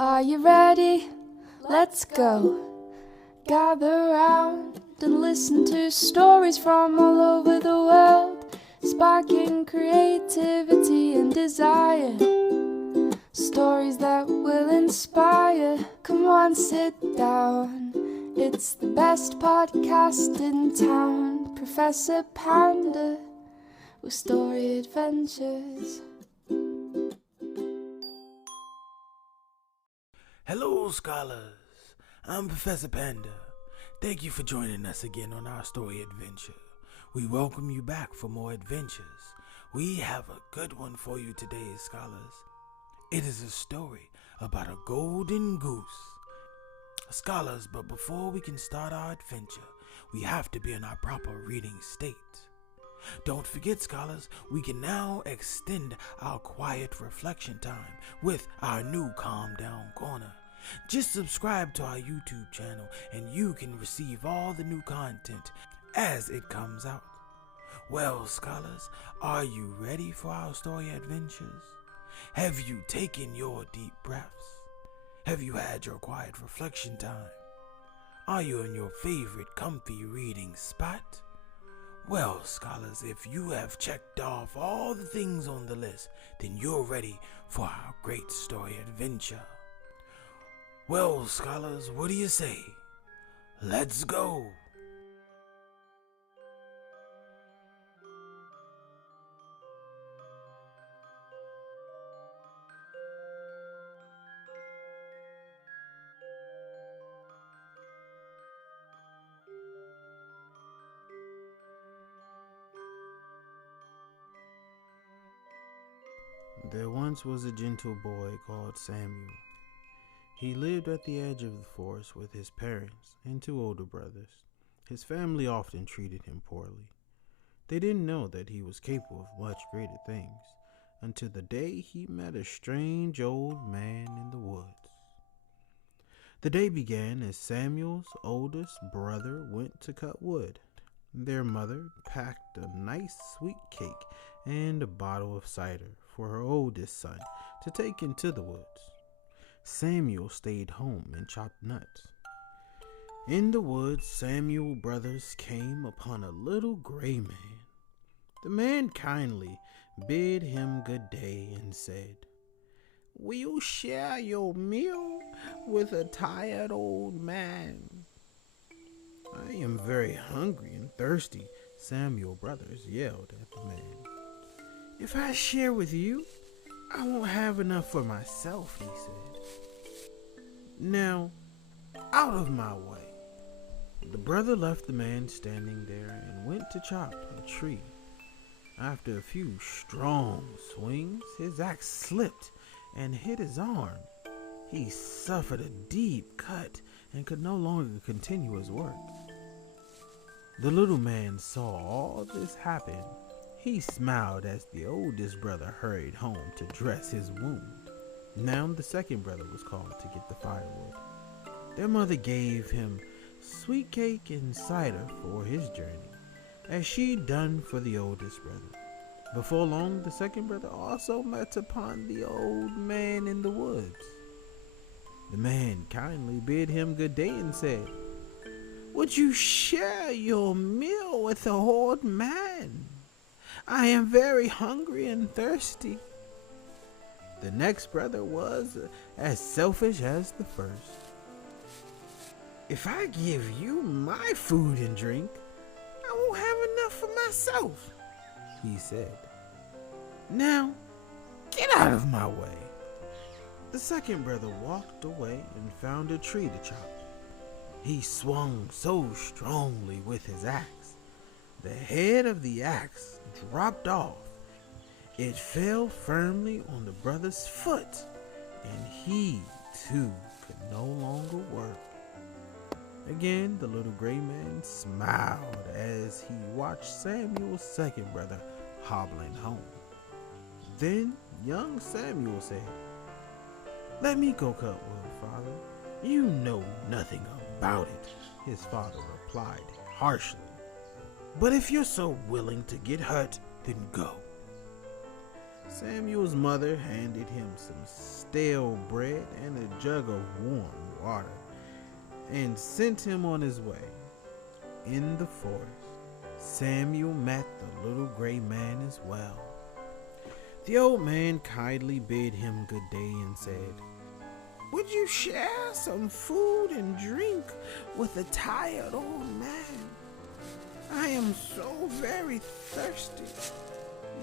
Are you ready? Let's go. Gather round and listen to stories from all over the world, sparking creativity and desire. Stories that will inspire. Come on, sit down. It's the best podcast in town. Professor Panda with story adventures. Hello, scholars. I'm Professor Panda. Thank you for joining us again on our story adventure. We welcome you back for more adventures. We have a good one for you today, scholars. It is a story about a golden goose. Scholars, but before we can start our adventure, we have to be in our proper reading state. Don't forget, scholars, we can now extend our quiet reflection time with our new Calm Down Corner. Just subscribe to our YouTube channel and you can receive all the new content as it comes out. Well, scholars, are you ready for our story adventures? Have you taken your deep breaths? Have you had your quiet reflection time? Are you in your favorite comfy reading spot? Well, scholars, if you have checked off all the things on the list, then you're ready for our great story adventure. Well, scholars, what do you say? Let's go! There once was a gentle boy called Samuel. He lived at the edge of the forest with his parents and two older brothers. His family often treated him poorly. They didn't know that he was capable of much greater things until the day he met a strange old man in the woods. The day began as Samuel's oldest brother went to cut wood. Their mother packed a nice sweet cake and a bottle of cider for her oldest son to take into the woods. Samuel stayed home and chopped nuts. In the woods, Samuel's brothers came upon a little gray man. The man kindly bid him good day and said, "Will you share your meal with a tired old man?" "I am very hungry and thirsty," Samuel's brothers yelled at the man. "If I share with you, I won't have enough for myself," he said. "Now, out of my way." The brother left the man standing there and went to chop a tree. After a few strong swings, his axe slipped and hit his arm. He suffered a deep cut and could no longer continue his work. The little man saw all this happen. He smiled as the oldest brother hurried home to dress his wound. Now the second brother was called to get the firewood. Their mother gave him sweet cake and cider for his journey, as she'd done for the oldest brother. Before long, the second brother also met upon the old man in the woods. The man kindly bid him good day and said, "Would you share your meal with the old man? I am very hungry and thirsty." The next brother was as selfish as the first. "If I give you my food and drink, I won't have enough for myself," he said. "Now, get out of my way." The second brother walked away and found a tree to chop. He swung so strongly with his axe, the head of the axe dropped off. It fell firmly on the brother's foot, and he, too, could no longer work. Again, the little gray man smiled as he watched Samuel's second brother hobbling home. Then young Samuel said, "Let me go cut wood, Father. You know nothing about it," his father replied harshly. "But if you're so willing to get hurt, then go." Samuel's mother handed him some stale bread and a jug of warm water and sent him on his way. In the forest, Samuel met the little gray man as well. The old man kindly bid him good day and said, "Would you share some food and drink with a tired old man? I am so very thirsty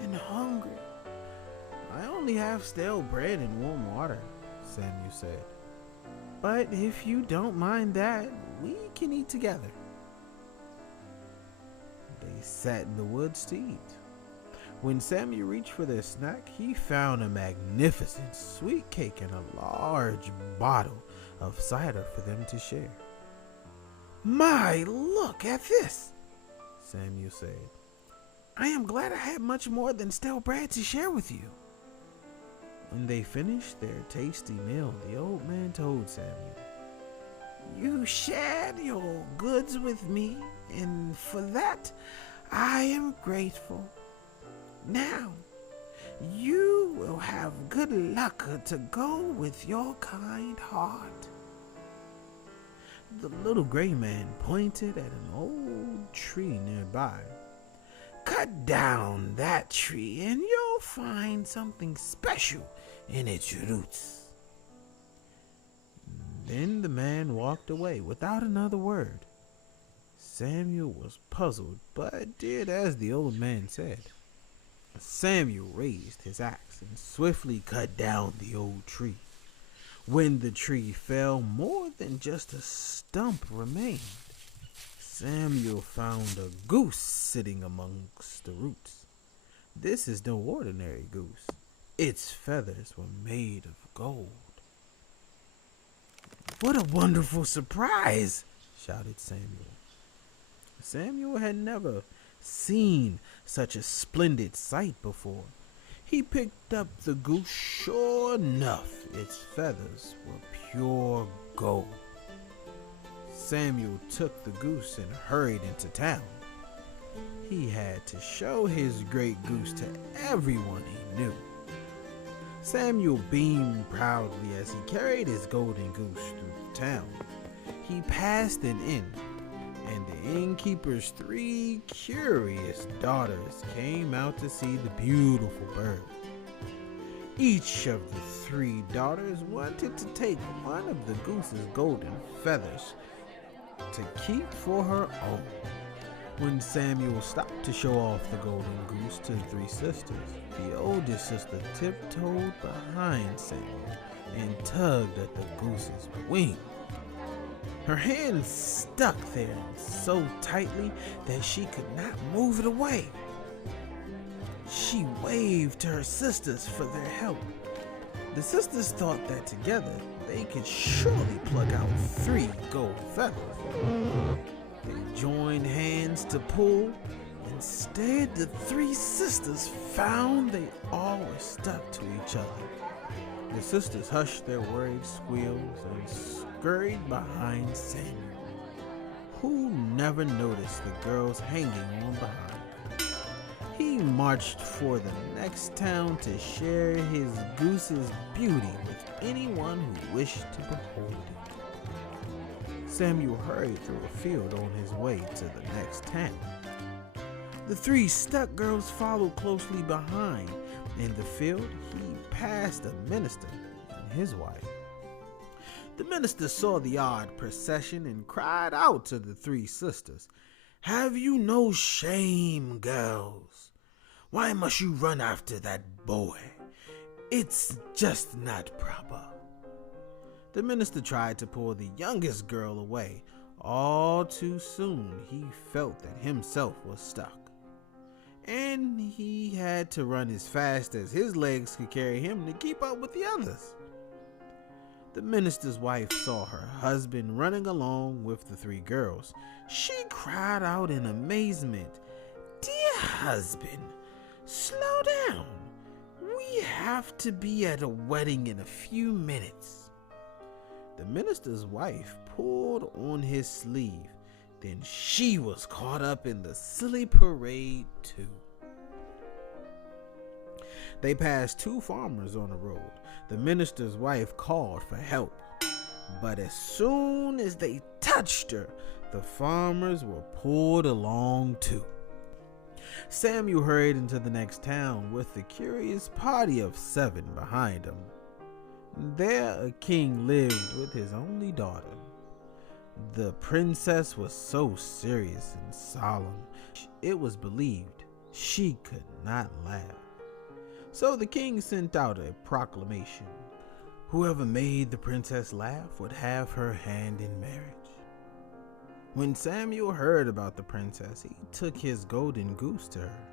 and hungry." "I only have stale bread and warm water," Samuel said. "But if you don't mind that, we can eat together." They sat in the woods to eat. When Samuel reached for their snack, he found a magnificent sweet cake and a large bottle of cider for them to share. "My, look at this," Samuel said. "I am glad I had much more than stale bread to share with you." When they finished their tasty meal, the old man told Samuel, "You shared your goods with me, and for that I am grateful. Now, you will have good luck to go with your kind heart." The little gray man pointed at an old tree nearby. "Cut down that tree and you'll find something special in its roots." Then the man walked away without another word. Samuel was puzzled, but did as the old man said. Samuel raised his axe and swiftly cut down the old tree. When the tree fell, more than just a stump remained. Samuel found a goose sitting amongst the roots. This is no ordinary goose. Its feathers were made of gold. "What a wonderful surprise!" shouted Samuel. Samuel had never seen such a splendid sight before. He picked up the goose. Sure enough, its feathers were pure gold. Samuel took the goose and hurried into town. He had to show his great goose to everyone he knew. Samuel beamed proudly as he carried his golden goose through the town. He passed an inn, and the innkeeper's 3 curious daughters came out to see the beautiful bird. Each of the 3 daughters wanted to take one of the goose's golden feathers to keep for her own. When Samuel stopped to show off the golden goose to the 3 sisters, the oldest sister tiptoed behind Samuel and tugged at the goose's wing. Her hand stuck there so tightly that she could not move it away. She waved to her sisters for their help. The sisters thought that together they could surely pluck out 3 gold feathers. They joined hands to pull. Instead, the 3 sisters found they all were stuck to each other. The sisters hushed their worried squeals and scurried behind Samuel, who never noticed the girls hanging on behind. He marched for the next town to share his goose's beauty with anyone who wished to behold it. Samuel hurried through a field on his way to the next town. The 3 stuck girls followed closely behind. In the field, he passed a minister and his wife. The minister saw the odd procession and cried out to the 3 sisters, "Have you no shame, girls? Why must you run after that boy? It's just not proper." The minister tried to pull the youngest girl away. All too soon, he felt that himself was stuck, and he had to run as fast as his legs could carry him to keep up with the others. The minister's wife saw her husband running along with the 3 girls. She cried out in amazement, "Dear husband, slow down. We have to be at a wedding in a few minutes." The minister's wife pulled on his sleeve. Then she was caught up in the silly parade too. They passed 2 farmers on the road. The minister's wife called for help, but as soon as they touched her, the farmers were pulled along too. Samuel hurried into the next town with a curious party of 7 behind him. There a king lived with his only daughter. The princess was so serious and solemn, it was believed she could not laugh. So the king sent out a proclamation. Whoever made the princess laugh would have her hand in marriage. When Samuel heard about the princess, he took his golden goose to her.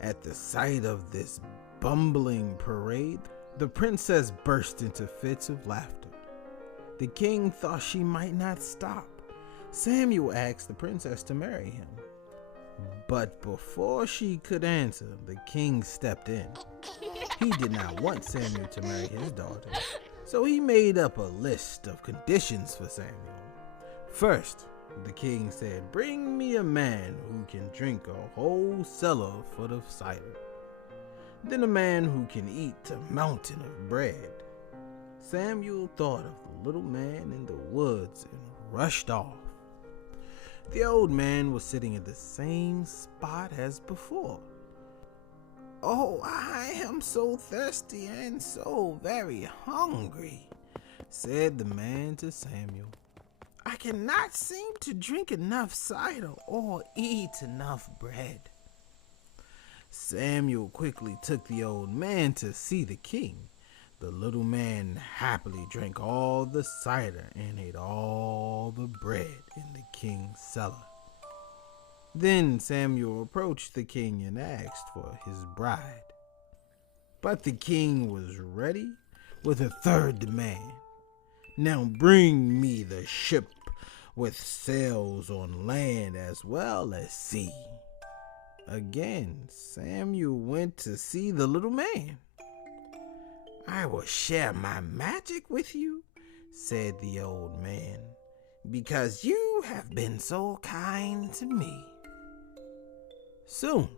At the sight of this bumbling parade, the princess burst into fits of laughter. The king thought she might not stop. Samuel asked the princess to marry him. But before she could answer, the king stepped in. He did not want Samuel to marry his daughter, so he made up a list of conditions for Samuel. First, the king said, "Bring me a man who can drink a whole cellar full of cider. Then a man who can eat a mountain of bread." Samuel thought of the little man in the woods and rushed off. The old man was sitting in the same spot as before. "Oh, I am so thirsty and so very hungry," said the man to Samuel. "I cannot seem to drink enough cider or eat enough bread." Samuel quickly took the old man to see the king. The little man happily drank all the cider and ate all the bread in the king's cellar. Then Samuel approached the king and asked for his bride. But the king was ready with a third demand. "Now bring me the ship with sails on land as well as sea." Again, Samuel went to see the little man. "I will share my magic with you," said the old man, "because you have been so kind to me." Soon,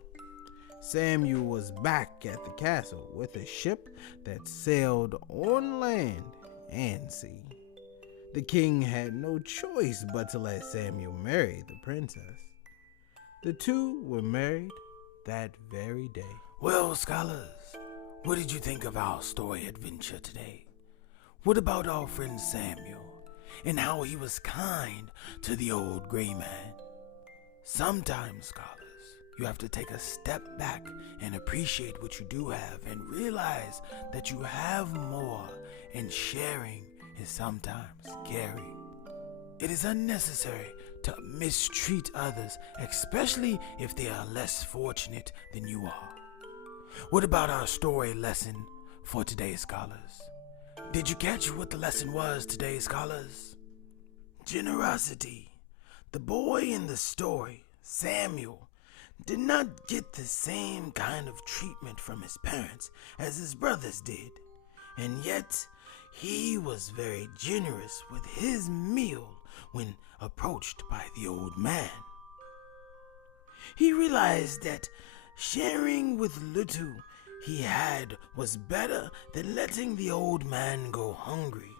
Samuel was back at the castle with a ship that sailed on land and sea. The king had no choice but to let Samuel marry the princess. The two were married that very day. Well, scholars, what did you think of our story adventure today? What about our friend Samuel and how he was kind to the old gray man? Sometimes, scholars, you have to take a step back and appreciate what you do have and realize that you have more, and sharing is sometimes caring. It is unnecessary to mistreat others, especially if they are less fortunate than you are. What about our story lesson for today, scholars? Did you catch what the lesson was today, scholars? Generosity. The boy in the story, Samuel, did not get the same kind of treatment from his parents as his brothers did, and yet he was very generous with his meal when approached by the old man. He realized that sharing with little he had was better than letting the old man go hungry.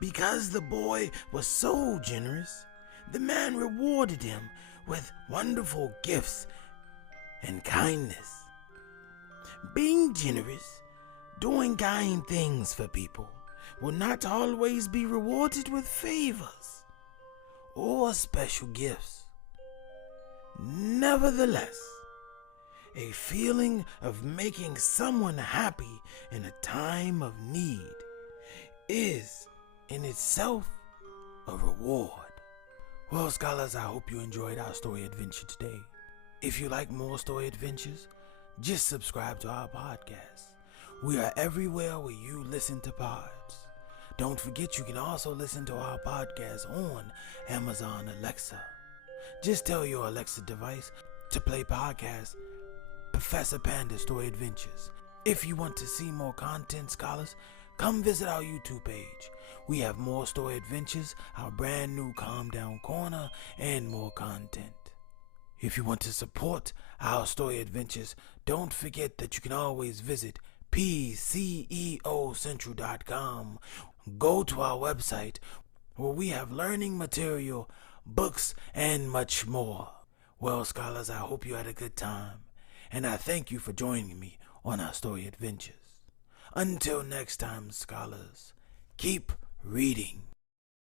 Because the boy was so generous, the man rewarded him with wonderful gifts and kindness. Being generous, doing kind things for people, will not always be rewarded with favors or special gifts. Nevertheless, a feeling of making someone happy in a time of need is in itself a reward. Well, scholars, I hope you enjoyed our story adventure today. If you like more story adventures, just subscribe to our podcast. We are everywhere where you listen to pods. Don't forget you can also listen to our podcast on Amazon Alexa. Just tell your Alexa device to play podcast Professor Panda Story Adventures. If you want to see more content, scholars, come visit our YouTube page. We have more story adventures, our brand new Calm Down Corner, and more content. If you want to support our story adventures, don't forget that you can always visit PCEOcentral.com. Go to our website where we have learning material, books, and much more. Well, scholars, I hope you had a good time, and I thank you for joining me on our story adventures. Until next time, scholars, keep reading.